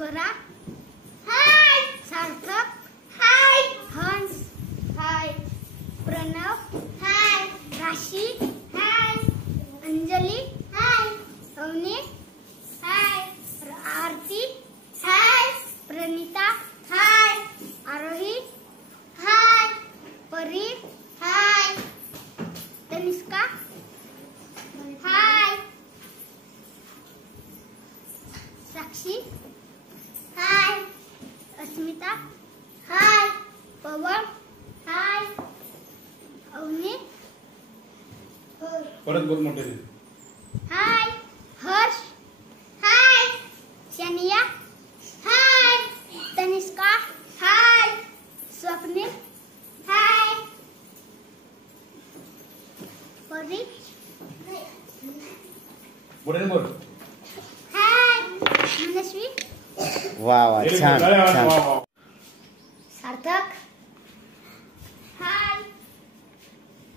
स्वरा हाय, सार्थक हाय, हंस हाय, प्रणव हाय, राशी हाय, अंजली हाय, अवनी हाय, आरती हाय, प्रणिता हाय, आरोही हाय, परी हाय, तनिष्का हाय, साक्षी हाय, अस्मिता हाय, पवन हाय, अवनी परत बोल मोठे हाय, हर्ष हाय, शनिया हाय, तनिष्का हाय, स्वप्निल हाय, परी बोल हाय, मनस्वी वाह वाह छान छान. सार्थक हाय,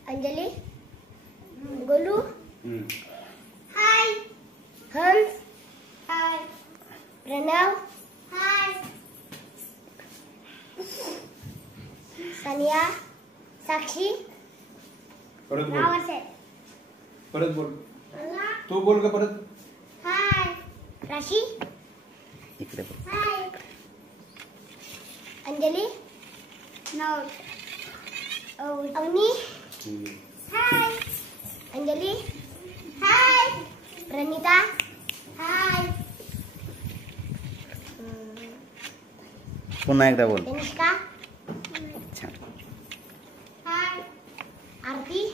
अंजली गोलू हाय, हंस हाय, प्रणव हाय, सानिया साक्षी परत बोल नावास आहे परत बोल तू बोल का परत हाय, राशी इकडे बघ. हाय, अंजली नोट अवनी हाय, अंजली हाय, प्रणिता हाय, पुन्हा एकदा बोल. तनिष्का छान. हाय, आरती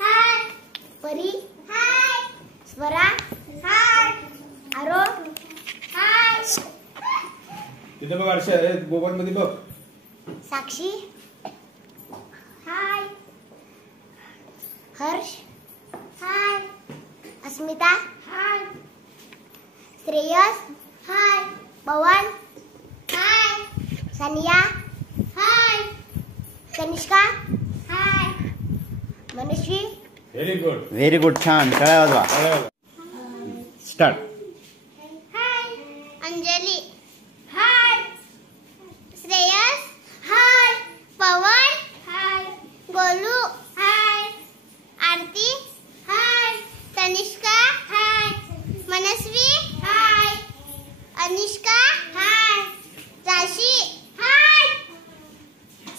हाय, परी हाय, स्वरा हाय, आरो हाय, तिथे बघ आरशा मोबाईल मध्ये बघ साक्षी हाय, हर्ष हाय, अस्मिता हाय, श्रेयस हाय, पवन हाय, सानिया हाय, तनिष्का हाय, मनस्वी व्हेरी गुड व्हेरी गुड. छान. टाळ्या वाजवा. स्टार्ट. हाय, अंजली हाय, श्रेयस हाय, पवन हाय, गोलू हाय, आरती हाय, तनिष्का हाय, मनस्वी हाय, अनिष्का हाय, राशी हाय,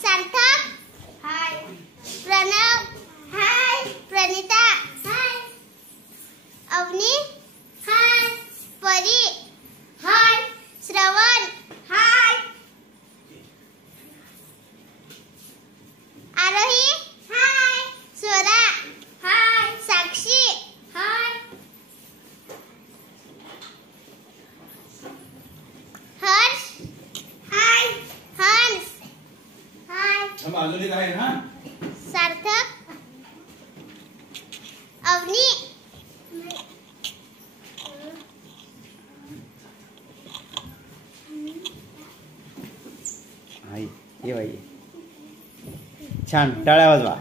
सार्थक हाय, प्रणव हाय, प्रणिता हाय, अवनी हाय, परी हाय, श्रवण हाय, आरोही हाय, स्वरा हाय, साक्षी हाय, हर्ष हाय, हंस हाय, हम अंजली आहे ना सार्थक अवनी आई ये बाई. छान. टाळ्या वाजवा.